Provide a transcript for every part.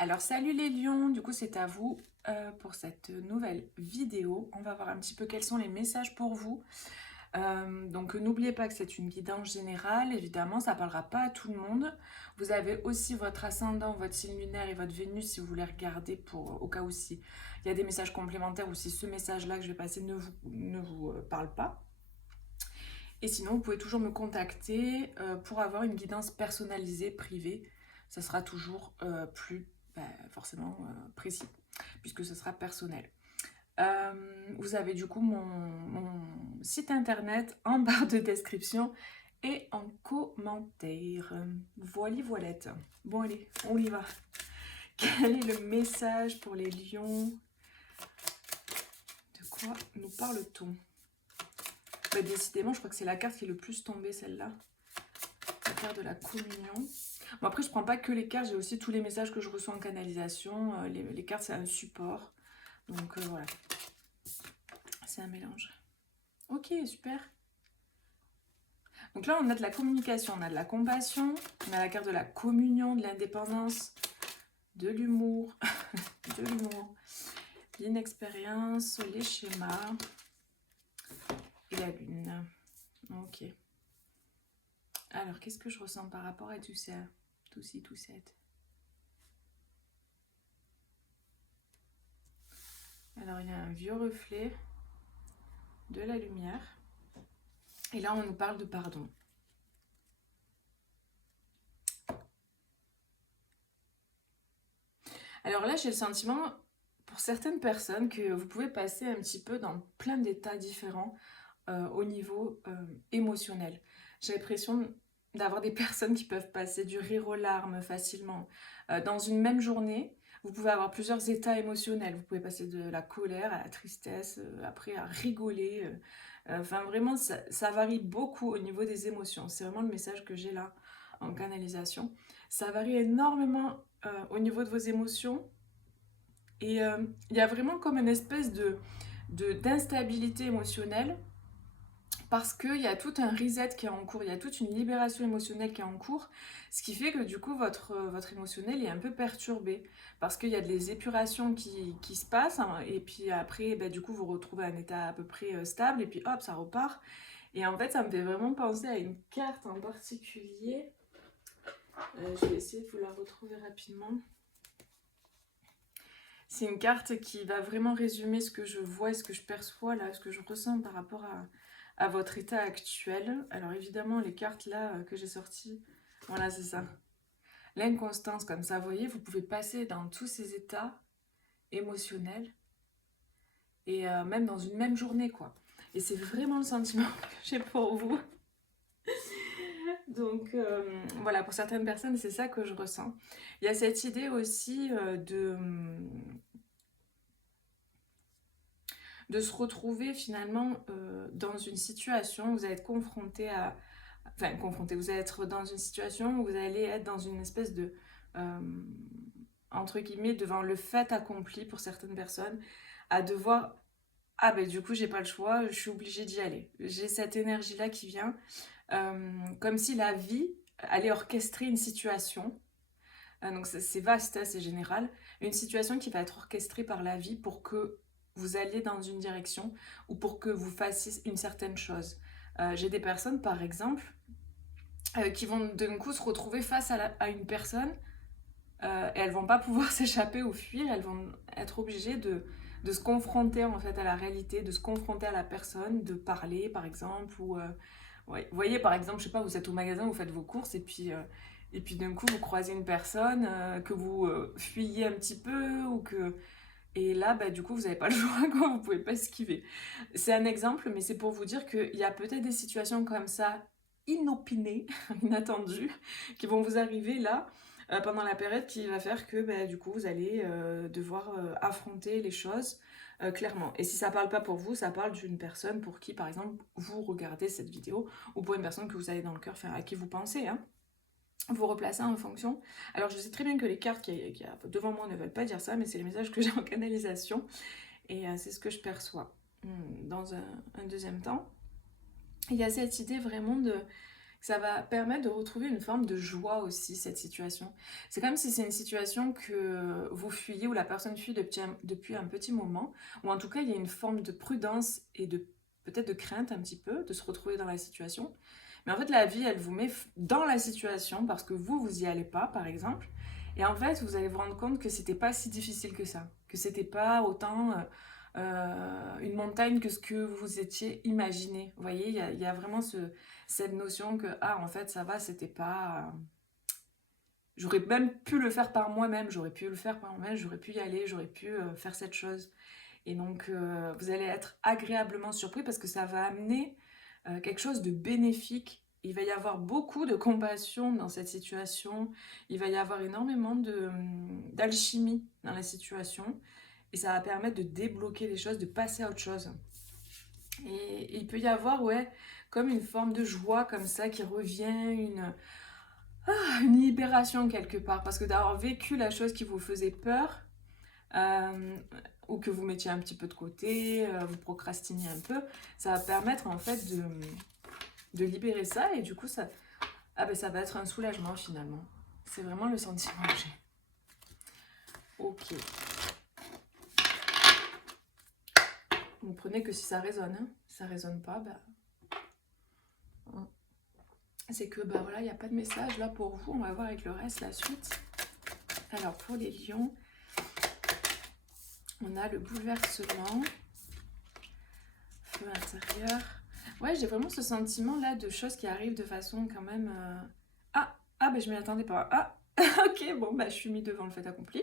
Alors salut les lions, du coup c'est à vous pour cette nouvelle vidéo. On va voir un petit peu quels sont les messages pour vous. Donc n'oubliez pas que c'est une guidance générale, évidemment ça ne parlera pas à tout le monde. Vous avez aussi votre ascendant, votre signe lunaire et votre Vénus si vous voulez regarder pour, au cas où si il y a des messages complémentaires ou si ce message-là que je vais passer ne vous parle pas. Et sinon vous pouvez toujours me contacter pour avoir une guidance personnalisée, privée. Ça sera toujours plus forcément précis, puisque ce sera personnel. Vous avez du coup mon site internet en barre de description et en commentaire. Voilà, voilette. Bon allez, on y va. Quel est le message pour les lions? De quoi nous parle-t-on? Décidément, je crois que c'est la carte qui est le plus tombée, celle-là. La carte de la communion. Bon, après, je prends pas que les cartes, j'ai aussi tous les messages que je reçois en canalisation. Les cartes, c'est un support. Donc voilà, c'est un mélange. Ok, super. Donc là, on a de la communication, on a de la compassion, on a la carte de la communion, de l'indépendance, de l'humour, l'inexpérience, les schémas et la lune. Ok. Alors, qu'est-ce que je ressens par rapport à tout ça? Tout ci, tout ça. Alors, il y a un vieux reflet de la lumière. Et là, on nous parle de pardon. Alors là, j'ai le sentiment, pour certaines personnes, que vous pouvez passer un petit peu dans plein d'états différents au niveau émotionnel. J'ai l'impression d'avoir des personnes qui peuvent passer du rire aux larmes facilement. Dans une même journée, vous pouvez avoir plusieurs états émotionnels. Vous pouvez passer de la colère à la tristesse, après à rigoler. Enfin, vraiment, ça varie beaucoup au niveau des émotions. C'est vraiment le message que j'ai là en canalisation. Ça varie énormément au niveau de vos émotions. Et il y a vraiment comme une espèce d'instabilité émotionnelle parce qu'il y a tout un reset qui est en cours, il y a toute une libération émotionnelle qui est en cours, ce qui fait que du coup votre émotionnel est un peu perturbé, parce qu'il y a des épurations qui se passent, hein, et puis après du coup vous retrouvez un état à peu près stable, et puis hop ça repart. Et en fait ça me fait vraiment penser à une carte en particulier. Je vais essayer de vous la retrouver rapidement. C'est une carte qui va vraiment résumer ce que je vois et ce que je perçois là, ce que je ressens par rapport à votre état actuel. Alors évidemment, les cartes là que j'ai sorties, voilà, c'est ça. L'inconstance, comme ça, vous voyez, vous pouvez passer dans tous ces états émotionnels et même dans une même journée, quoi. Et c'est vraiment le sentiment que j'ai pour vous. Donc voilà, pour certaines personnes, c'est ça que je ressens. Il y a cette idée aussi de se retrouver finalement dans une situation où vous allez être confronté à... Enfin, confronté, vous allez être dans une situation où vous allez être dans une espèce de... entre guillemets, devant le fait accompli pour certaines personnes, à devoir... Ah ben du coup, j'ai pas le choix, je suis obligée d'y aller. J'ai cette énergie-là qui vient, comme si la vie allait orchestrer une situation. Donc c'est vaste, hein, c'est général. Une situation qui va être orchestrée par la vie pour que vous alliez dans une direction ou pour que vous fassiez une certaine chose. J'ai des personnes, par exemple, qui vont d'un coup se retrouver face à une personne et elles vont pas pouvoir s'échapper ou fuir, elles vont être obligées de se confronter en fait à la réalité, de se confronter à la personne, de parler par exemple, ou ouais, vous voyez par exemple, je sais pas, vous êtes au magasin, vous faites vos courses et puis d'un coup vous croisez une personne que vous fuyez un petit peu ou que et là du coup vous n'avez pas le choix quoi, vous pouvez pas esquiver. C'est un exemple, mais c'est pour vous dire qu'il y a peut-être des situations comme ça inopinées, inattendues, qui vont vous arriver là pendant la période qui va faire que du coup vous allez devoir affronter les choses clairement. Et si ça parle pas pour vous, ça parle d'une personne pour qui par exemple vous regardez cette vidéo ou pour une personne que vous avez dans le cœur, enfin, à qui vous pensez, hein. Vous replacez en fonction. Alors je sais très bien que les cartes qu'il y a devant moi ne veulent pas dire ça, mais c'est les messages que j'ai en canalisation et c'est ce que je perçois. Dans un deuxième temps, il y a cette idée vraiment de... Ça va permettre de retrouver une forme de joie aussi, cette situation. C'est comme si c'est une situation que vous fuyez ou la personne fuit depuis un petit moment, ou en tout cas il y a une forme de prudence et de peut-être de crainte un petit peu de se retrouver dans la situation. Mais en fait la vie elle vous met dans la situation parce que vous y allez pas par exemple. Et en fait vous allez vous rendre compte que c'était pas si difficile que ça, que c'était pas autant une montagne que ce que vous étiez imaginé. Vous voyez, il y a vraiment cette notion que, ah, en fait, ça va, c'était pas... J'aurais même pu le faire par moi-même, j'aurais pu y aller, j'aurais pu faire cette chose. Et donc, vous allez être agréablement surpris parce que ça va amener quelque chose de bénéfique. Il va y avoir beaucoup de compassion dans cette situation. Il va y avoir énormément d'alchimie dans la situation. Et ça va permettre de débloquer les choses, de passer à autre chose. Et il peut y avoir, ouais, comme une forme de joie comme ça qui revient, une libération quelque part. Parce que d'avoir vécu la chose qui vous faisait peur, euh, ou que vous mettiez un petit peu de côté, vous procrastiniez un peu, ça va permettre en fait de libérer ça. Et du coup, ah ben, ça va être un soulagement finalement. C'est vraiment le sentiment que j'ai. Ok. Vous prenez que si ça résonne, hein. Si ça résonne pas, bah, c'est que bah voilà, il n'y a pas de message là pour vous. On va voir avec le reste la suite. Alors pour les lions, on a le bouleversement, feu intérieur. Ouais, j'ai vraiment ce sentiment là de choses qui arrivent de façon quand même... Ah, bah je m'y attendais pas. Ah, ok, bon, bah je suis mis devant le fait accompli.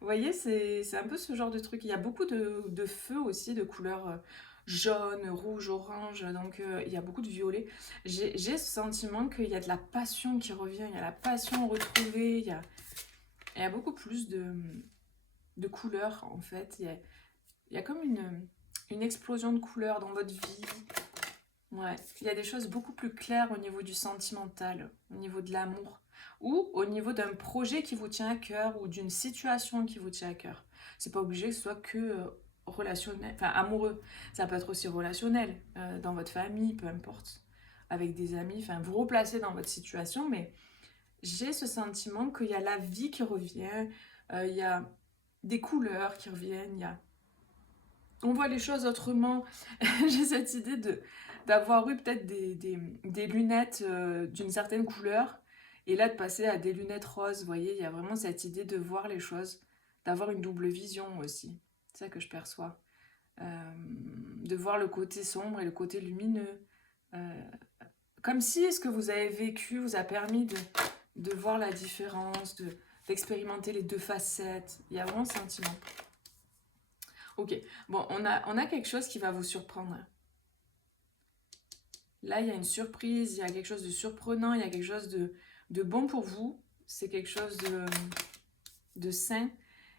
Vous voyez, c'est un peu ce genre de truc. Il y a beaucoup de feu aussi, de couleurs jaune, rouge, orange, donc il y a beaucoup de violet. J'ai ce sentiment qu'il y a de la passion qui revient, il y a la passion retrouvée, il y a beaucoup plus de couleurs en fait. Il y a comme une explosion de couleurs dans votre vie. Ouais, il y a des choses beaucoup plus claires au niveau du sentimental, au niveau de l'amour, ou au niveau d'un projet qui vous tient à cœur, ou d'une situation qui vous tient à cœur. C'est pas obligé que ce soit que relationnel, enfin amoureux. Ça peut être aussi relationnel, dans votre famille, peu importe, avec des amis. Enfin, vous replacez dans votre situation, mais j'ai ce sentiment qu'il y a la vie qui revient, il y a des couleurs qui reviennent, on voit les choses autrement. J'ai cette idée d'avoir eu peut-être des lunettes d'une certaine couleur et là de passer à des lunettes roses. Vous voyez, il y a vraiment cette idée de voir les choses, d'avoir une double vision aussi. C'est ça que je perçois. De voir le côté sombre et le côté lumineux. Euh, Comme si ce que vous avez vécu vous a permis de voir la différence, d'expérimenter les deux facettes. Il y a vraiment ce sentiment. Ok, bon, on a quelque chose qui va vous surprendre. Là, il y a une surprise, il y a quelque chose de surprenant, il y a quelque chose de bon pour vous. C'est quelque chose de sain.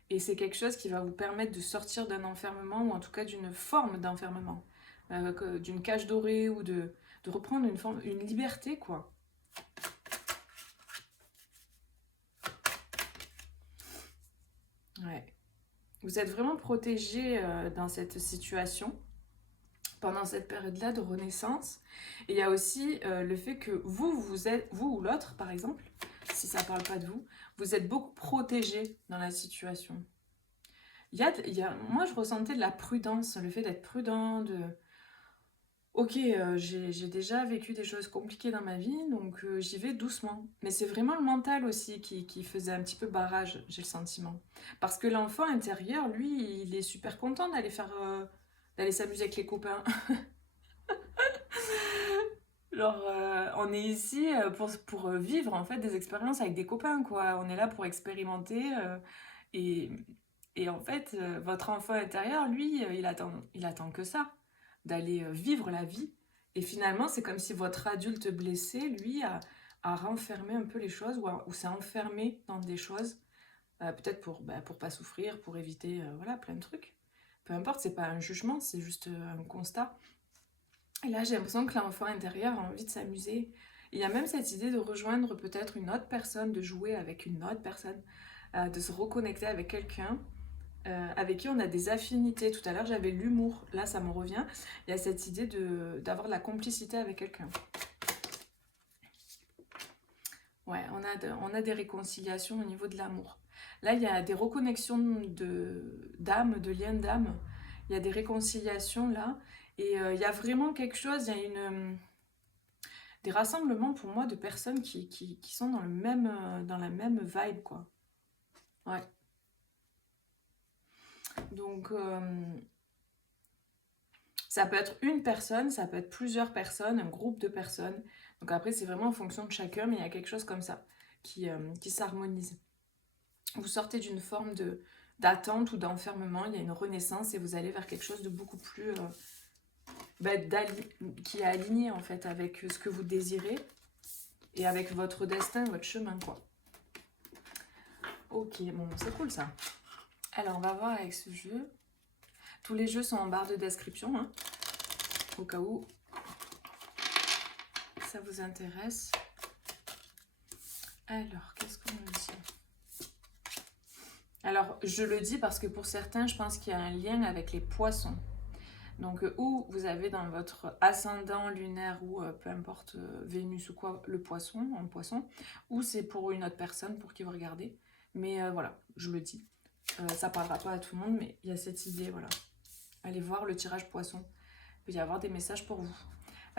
Et c'est quelque chose qui va vous permettre de sortir d'un enfermement, ou en tout cas d'une forme d'enfermement. D'une cage dorée, ou de reprendre une liberté, quoi. Ouais. Vous êtes vraiment protégé dans cette situation, pendant cette période-là de renaissance. Et il y a aussi le fait que vous êtes, vous ou l'autre, par exemple, si ça ne parle pas de vous, vous êtes beaucoup protégé dans la situation. Moi, je ressentais de la prudence, le fait d'être prudent, Ok, j'ai déjà vécu des choses compliquées dans ma vie, donc j'y vais doucement. Mais c'est vraiment le mental aussi qui faisait un petit peu barrage, j'ai le sentiment. Parce que l'enfant intérieur, lui, il est super content d'aller s'amuser avec les copains. Genre, on est ici pour vivre en fait des expériences avec des copains, quoi. On est là pour expérimenter et, et en fait, votre enfant intérieur, lui, il attend que ça, d'aller vivre la vie. Et finalement, c'est comme si votre adulte blessé, lui, a renfermé un peu les choses ou s'est enfermé dans des choses, peut-être pour pas souffrir, pour éviter voilà, plein de trucs. Peu importe, c'est pas un jugement, c'est juste un constat. Et là, j'ai l'impression que l'enfant intérieur a envie de s'amuser. Il y a même cette idée de rejoindre peut-être une autre personne, de jouer avec une autre personne, de se reconnecter avec quelqu'un avec qui on a des affinités. Tout à l'heure, j'avais l'humour. Là, ça me revient. Il y a cette idée d'avoir de la complicité avec quelqu'un. Ouais, on a des réconciliations au niveau de l'amour. Là, il y a des reconnexions d'âme, de liens d'âme. Il y a des réconciliations là. Et il y a vraiment quelque chose, il y a des rassemblements pour moi de personnes qui sont dans la même vibe, quoi. Ouais. Donc, ça peut être une personne, ça peut être plusieurs personnes, un groupe de personnes. Donc après, c'est vraiment en fonction de chacun, mais il y a quelque chose comme ça qui s'harmonise. Vous sortez d'une forme d'attente ou d'enfermement, il y a une renaissance et vous allez vers quelque chose de beaucoup plus qui est aligné en fait avec ce que vous désirez et avec votre destin, votre chemin, quoi. Ok, bon, c'est cool ça. Alors, on va voir avec ce jeu. Tous les jeux sont en barre de description, hein, au cas où ça vous intéresse. Alors, qu'est-ce qu'on me dit? Alors, je le dis parce que pour certains, je pense qu'il y a un lien avec les poissons. Donc, où vous avez dans votre ascendant lunaire ou peu importe, Vénus ou quoi, le poisson, en poisson, ou c'est pour une autre personne pour qui vous regardez. Mais voilà, je le dis. Ça parlera pas à tout le monde, mais il y a cette idée, voilà. Allez voir le tirage poisson. Il peut y avoir des messages pour vous.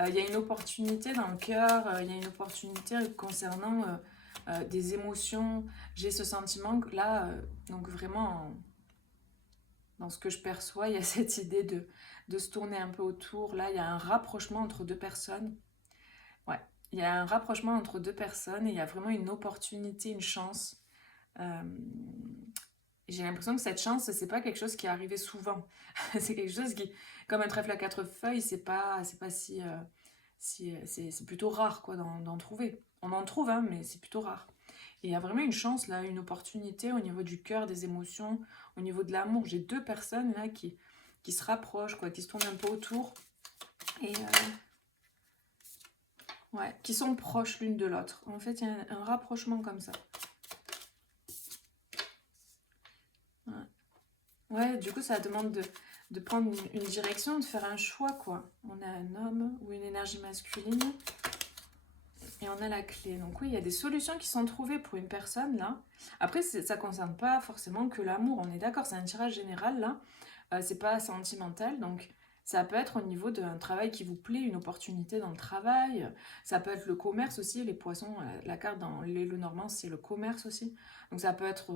Il y a une opportunité dans le cœur, il y a une opportunité concernant des émotions. J'ai ce sentiment que là, donc vraiment, dans ce que je perçois, il y a cette idée de se tourner un peu autour. Là, il y a un rapprochement entre deux personnes. Ouais, il y a un rapprochement entre deux personnes et il y a vraiment une opportunité, une chance. Euh, j'ai l'impression que cette chance, c'est pas quelque chose qui est arrivé souvent. C'est quelque chose qui, comme un trèfle à quatre feuilles, c'est pas c'est plutôt rare quoi d'en trouver. On en trouve, hein, mais c'est plutôt rare. Et il y a vraiment une chance là, une opportunité au niveau du cœur, des émotions, au niveau de l'amour. J'ai deux personnes là qui se rapprochent, quoi, qui se tournent un peu autour et ouais, qui sont proches l'une de l'autre. En fait, il y a un rapprochement comme ça. Ouais. Ouais, du coup, ça demande de prendre une direction, de faire un choix, quoi. On a un homme ou une énergie masculine et on a la clé. Donc oui, il y a des solutions qui sont trouvées pour une personne, là. Après, ça ne concerne pas forcément que l'amour, on est d'accord, c'est un tirage général, là. C'est pas sentimental, donc ça peut être au niveau d'un travail qui vous plaît, une opportunité dans le travail. Ça peut être le commerce aussi, les poissons, la carte dans le normand, c'est le commerce aussi. Donc ça peut être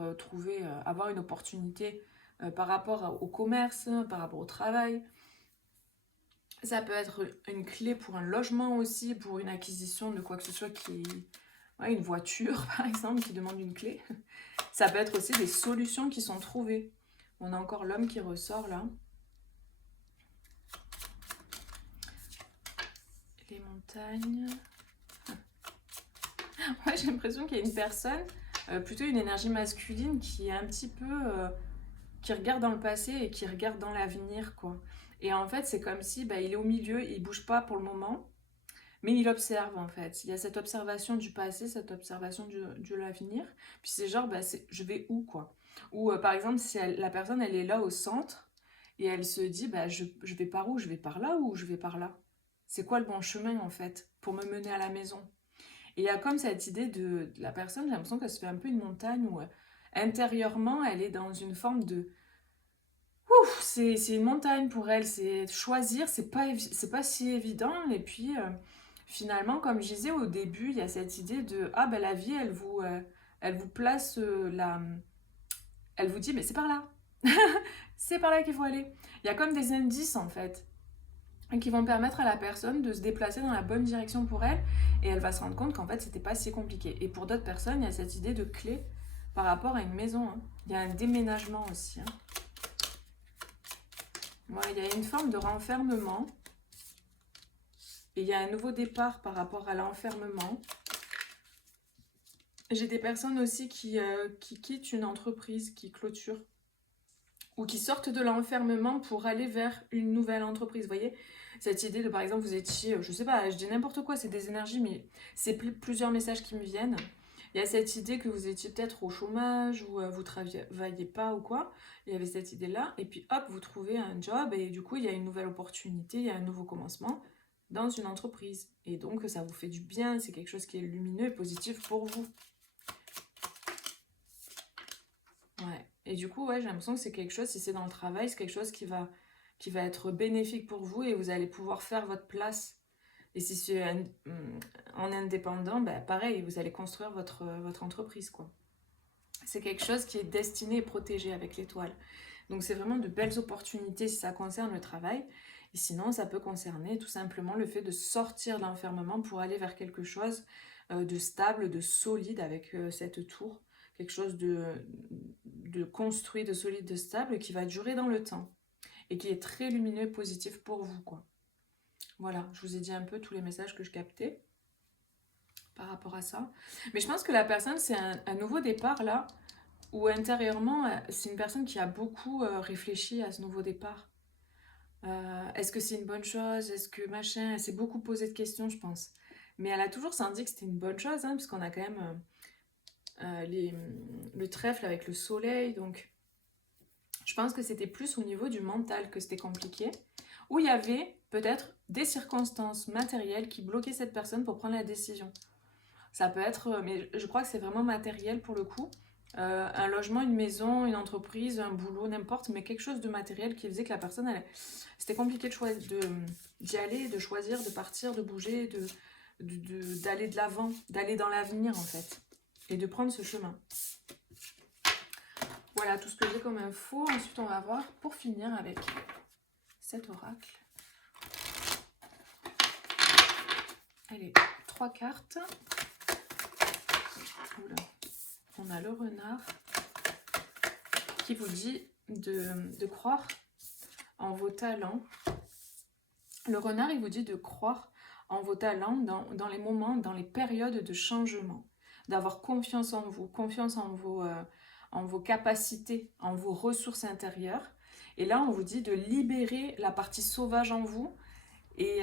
avoir une opportunité par rapport au commerce, par rapport au travail. Ça peut être une clé pour un logement aussi, pour une acquisition de quoi que ce soit qui... Ouais, une voiture par exemple qui demande une clé. Ça peut être aussi des solutions qui sont trouvées. On a encore l'homme qui ressort là. Les montagnes. Ouais, j'ai l'impression qu'il y a une personne, plutôt une énergie masculine qui est un petit peu... qui regarde dans le passé et qui regarde dans l'avenir, quoi. Et en fait, c'est comme si il est au milieu, il bouge pas pour le moment, mais il observe en fait. Il y a cette observation du passé, cette observation de l'avenir. Puis c'est genre, je vais où, quoi. Ou par exemple, si la personne, elle est là au centre et elle se dit, je vais par où? Je vais par là ou je vais par là? C'est quoi le bon chemin en fait pour me mener à la maison? Et il y a comme cette idée de la personne, j'ai l'impression qu'elle se fait un peu une montagne où intérieurement, elle est dans une forme de... Ouf, c'est une montagne pour elle, c'est choisir, c'est pas si évident. Et puis finalement, comme je disais au début, il y a cette idée de, ah ben la vie, elle vous place elle vous dit, mais c'est par là, c'est par là qu'il faut aller. Il y a comme des indices en fait qui vont permettre à la personne de se déplacer dans la bonne direction pour elle et elle va se rendre compte qu'en fait c'était pas si compliqué. Et pour d'autres personnes, il y a cette idée de clé par rapport à une maison, hein. Il y a un déménagement aussi, hein. Ouais, il y a une forme de renfermement et il y a un nouveau départ par rapport à l'enfermement. J'ai des personnes aussi qui quittent une entreprise, qui clôturent ou qui sortent de l'enfermement pour aller vers une nouvelle entreprise. Vous voyez, cette idée de, par exemple, vous étiez, je sais pas, je dis n'importe quoi, c'est des énergies, mais c'est plusieurs messages qui me viennent. Il y a cette idée que vous étiez peut-être au chômage ou vous travailliez pas ou quoi. Il y avait cette idée-là. Et puis hop, vous trouvez un job et du coup, il y a une nouvelle opportunité, il y a un nouveau commencement. dans une entreprise. Et donc, ça vous fait du bien, c'est quelque chose qui est lumineux et positif pour vous. Ouais. Et du coup, ouais, j'ai l'impression que c'est quelque chose, si c'est dans le travail, c'est quelque chose qui va être bénéfique pour vous et vous allez pouvoir faire votre place. Et si c'est en indépendant, ben, pareil, vous allez construire votre entreprise, quoi. C'est quelque chose qui est destiné et protégé avec l'étoile. Donc c'est vraiment de belles opportunités si ça concerne le travail. Et sinon, ça peut concerner tout simplement le fait de sortir de l'enfermement pour aller vers quelque chose de stable, de solide avec cette tour. Quelque chose de construit, de solide, de stable qui va durer dans le temps. Et qui est très lumineux et positif pour vous, quoi. Voilà, je vous ai dit un peu tous les messages que je captais par rapport à ça. Mais je pense que la personne, c'est un nouveau départ là, où intérieurement, c'est une personne qui a beaucoup réfléchi à ce nouveau départ. Est-ce que c'est une bonne chose? Est-ce que machin? Elle s'est beaucoup posé de questions, je pense. Mais elle a toujours senti que c'était une bonne chose, hein, puisqu'on a quand même le trèfle avec le soleil. Donc, je pense que c'était plus au niveau du mental que c'était compliqué. Où il y avait peut-être des circonstances matérielles qui bloquaient cette personne pour prendre la décision. Ça peut être, mais je crois que c'est vraiment matériel pour le coup. Un logement, une maison, une entreprise, un boulot, n'importe, mais quelque chose de matériel qui faisait que la personne, c'était compliqué d'y aller, de choisir, de partir, de bouger, d'aller de l'avant, d'aller dans l'avenir en fait, et de prendre ce chemin. Voilà tout ce que j'ai comme info. Ensuite, on va voir pour finir avec cet oracle. Allez, 3 cartes. Oula. On a le renard qui vous dit de croire en vos talents. Le renard, il vous dit de croire en vos talents dans les moments, dans les périodes de changement, d'avoir confiance en vous, confiance en vos capacités, en vos ressources intérieures. Et là, on vous dit de libérer la partie sauvage en vous et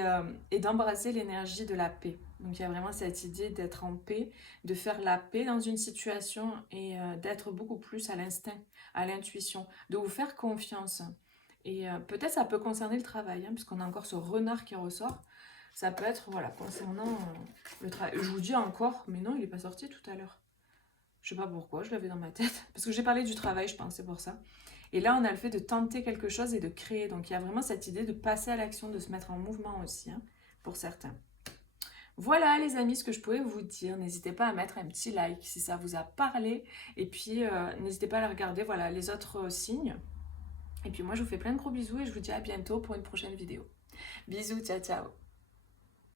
d'embrasser l'énergie de la paix. Donc il y a vraiment cette idée d'être en paix, de faire la paix dans une situation et d'être beaucoup plus à l'instinct, à l'intuition, de vous faire confiance. Et peut-être ça peut concerner le travail, hein, puisqu'on a encore ce renard qui ressort. Ça peut être, voilà, concernant le travail. Je vous dis encore, mais non, il n'est pas sorti tout à l'heure. Je sais pas pourquoi, je l'avais dans ma tête. Parce que j'ai parlé du travail, je pense, c'est pour ça. Et là, on a le fait de tenter quelque chose et de créer. Donc, il y a vraiment cette idée de passer à l'action, de se mettre en mouvement aussi, hein, pour certains. Voilà, les amis, ce que je pouvais vous dire. N'hésitez pas à mettre un petit like si ça vous a parlé. Et puis, n'hésitez pas à regarder, voilà, les autres signes. Et puis, moi, je vous fais plein de gros bisous et je vous dis à bientôt pour une prochaine vidéo. Bisous, ciao, ciao.